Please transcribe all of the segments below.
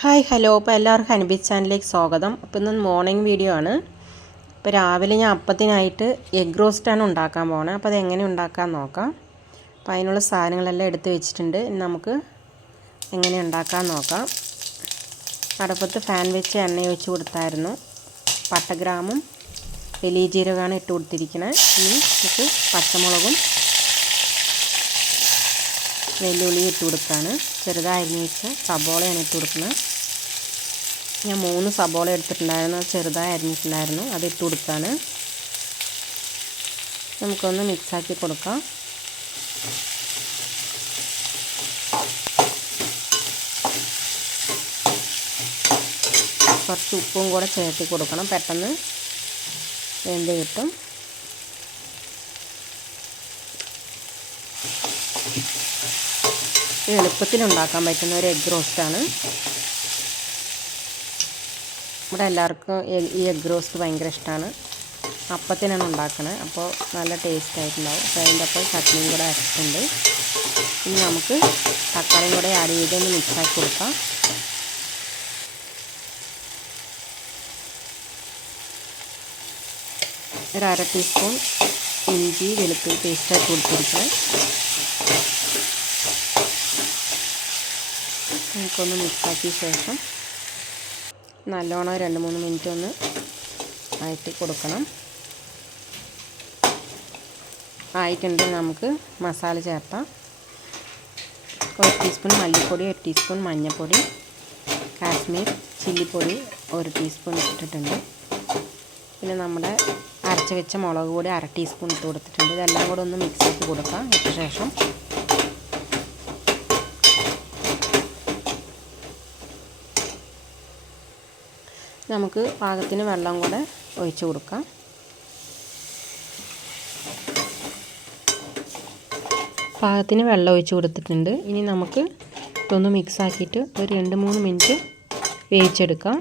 Hi hello അപ്പോൾ എല്ലാവർക്കും ഹനിബീസ് ചാനലിലേക്ക് സ്വാഗതം. അപ്പോൾ ഇന്ന് മോർണിംഗ് വീഡിയോ ആണ്. ഇപ്പോൾ രാവിലെ ഞാൻ അപ്പത്തിനായിട്ട് എഗ് റോസ്റ്റാണ് ഉണ്ടാക്കാൻ പോകുന്നത്. അപ്പോൾ അതെങ്ങനെ ഉണ്ടാക്കാൻ നോക്കാം. അപ്പോൾ അതിനുള്ള സാധനങ്ങളെല്ലാം എടുത്ത് വെച്ചിട്ടുണ്ട്. ഇനി നമുക്ക് എങ്ങനെ ഉണ്ടാക്കാൻ നോക്കാം. അടുപ്പത്ത് ഫാൻ വെച്ച് എണ്ണ ഒഴിച്ച് കൊടുത്തായിരുന്നു. പട്ടഗ്രാമും വലിയ ജീരകമാണ് ഇട്ട് കൊടുത്തിരിക്കുന്നത്. ഇനി നമുക്ക് പച്ചമുളകും വെല്ലുള്ളി ഇട്ട് കൊടുക്കുകയാണ്. ചെറുതായി അരിഞ്ഞ് വെച്ച സബോളയാണ് ഇട്ട് കൊടുക്കുന്നത്. ഞാൻ 3 സബോള എടുത്തിട്ടുണ്ടായിരുന്നു, അത് ചെറുതായി അരിഞ്ഞിട്ടുണ്ടായിരുന്നു, അത് ഇട്ട് കൊടുക്കുകയാണ്. നമുക്കൊന്ന് മിക്സാക്കി കൊടുക്കാം. കുറച്ച് ഉപ്പും കൂടെ ചേർത്ത് കൊടുക്കണം, പെട്ടെന്ന് വെന്ത് കിട്ടും. എളുപ്പത്തിൽ ഉണ്ടാക്കാൻ പറ്റുന്ന ഒരു എഗ് റോസ്റ്റാണ്. ഇവിടെ എല്ലാവർക്കും ഈ എഗ് റോസ്റ്റ് ഭയങ്കര ഇഷ്ടമാണ്. അപ്പത്തിനാണ് ഉണ്ടാക്കുന്നത്, അപ്പോൾ നല്ല ടേസ്റ്റ് ആയിട്ടുണ്ടാവും. അപ്പോൾ അതിൻ്റെ ഒപ്പം ചട്നിയും കൂടെ അരച്ചിട്ടുണ്ട്. ഇനി നമുക്ക് തക്കാളിയും കൂടെ ആഡ് ചെയ്തൊന്ന് മിക്സാക്കി കൊടുക്കാം. ഒരു 1/2 ടീസ്പൂൺ ഇഞ്ചി വെളുത്തുള്ളി പേസ്റ്റാക്കി കൊടുത്തിരിക്കുന്നത്. നമുക്കൊന്ന് മിക്സാക്കിയ ശേഷം നല്ലോണം 2-3 മിനിറ്റ് ഒന്ന് വഴറ്റി കൊടുക്കണം. ആയിട്ടുണ്ടെങ്കിൽ നമുക്ക് മസാല ചേർത്താം. 1 ടീസ്പൂൺ മല്ലിപ്പൊടി, 1 ടീസ്പൂൺ മഞ്ഞൾപ്പൊടി, കാശ്മീർ ചില്ലിപ്പൊടി 1 ടീസ്പൂൺ ഇട്ടിട്ടുണ്ട്. പിന്നെ നമ്മുടെ അരച്ച് വെച്ച മുളക് പൊടി 1/2 ടീസ്പൂൺ ഇട്ട് കൊടുത്തിട്ടുണ്ട്. ഇതെല്ലാം കൂടെ ഒന്ന് മിക്സാക്കി കൊടുക്കാം. ഇട്ട ശേഷം നമുക്ക് പാകത്തിന് വെള്ളം കൂടെ ഒഴിച്ച് കൊടുക്കാം. പാകത്തിന് വെള്ളം ഒഴിച്ച് കൊടുത്തിട്ടുണ്ട്. ഇനി നമുക്ക് ഇതൊന്ന് മിക്സാക്കിയിട്ട് ഒരു 2-3 മിനിറ്റ് വേവിച്ചെടുക്കാം.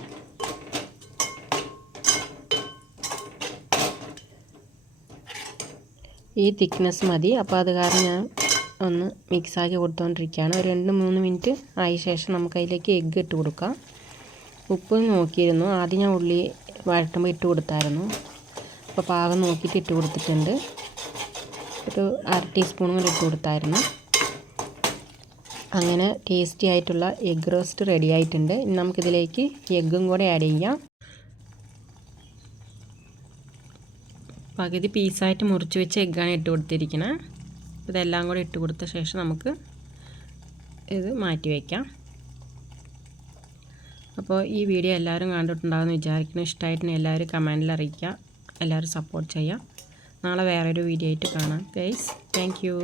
ഈ തിക്നെസ് മതി. അപ്പോൾ അത് കാരണം ഞാൻ ഒന്ന് മിക്സാക്കി കൊടുത്തുകൊണ്ടിരിക്കുകയാണ്. ഒരു 2-3 മിനിറ്റ് ആയ ശേഷം നമുക്ക് അതിലേക്ക് എഗ്ഗ് ഇട്ട് കൊടുക്കാം. ഉപ്പ് നോക്കിയിരുന്നു, ആദ്യം ഞാൻ ഉള്ളി വഴറ്റുമ്പോൾ ഇട്ട് കൊടുത്തായിരുന്നു. അപ്പോൾ പാകം നോക്കിയിട്ട് ഇട്ട് കൊടുത്തിട്ടുണ്ട്. ഒരു 1/2 ടീസ്പൂൺ കൂടി ഇട്ട് കൊടുത്തായിരുന്നു. അങ്ങനെ ടേസ്റ്റി ആയിട്ടുള്ള എഗ് റോസ്റ്റ് റെഡി ആയിട്ടുണ്ട്. ഇനി നമുക്കിതിലേക്ക് എഗ്ഗും കൂടെ ആഡ് ചെയ്യാം. പകുതി പീസായിട്ട് മുറിച്ച് വെച്ച എഗ്ഗാണ് ഇട്ട് കൊടുത്തിരിക്കുന്നത്. ഇതെല്ലാം കൂടെ ഇട്ട് കൊടുത്ത ശേഷം നമുക്ക് ഇത് മാറ്റി വയ്ക്കാം. അപ്പോൾ ഈ വീഡിയോ എല്ലാവരും കണ്ടിട്ടുണ്ടാകുമെന്ന് വിചാരിക്കുന്നു. ഇഷ്ടമായിട്ടുണ്ടെങ്കിൽ എല്ലാവരും കമൻറ്റിൽ അറിയിക്കുക. എല്ലാവരും സപ്പോർട്ട് ചെയ്യുക. നാളെ വേറൊരു വീഡിയോ ആയിട്ട് കാണാം ഗൈസ്. Thank you.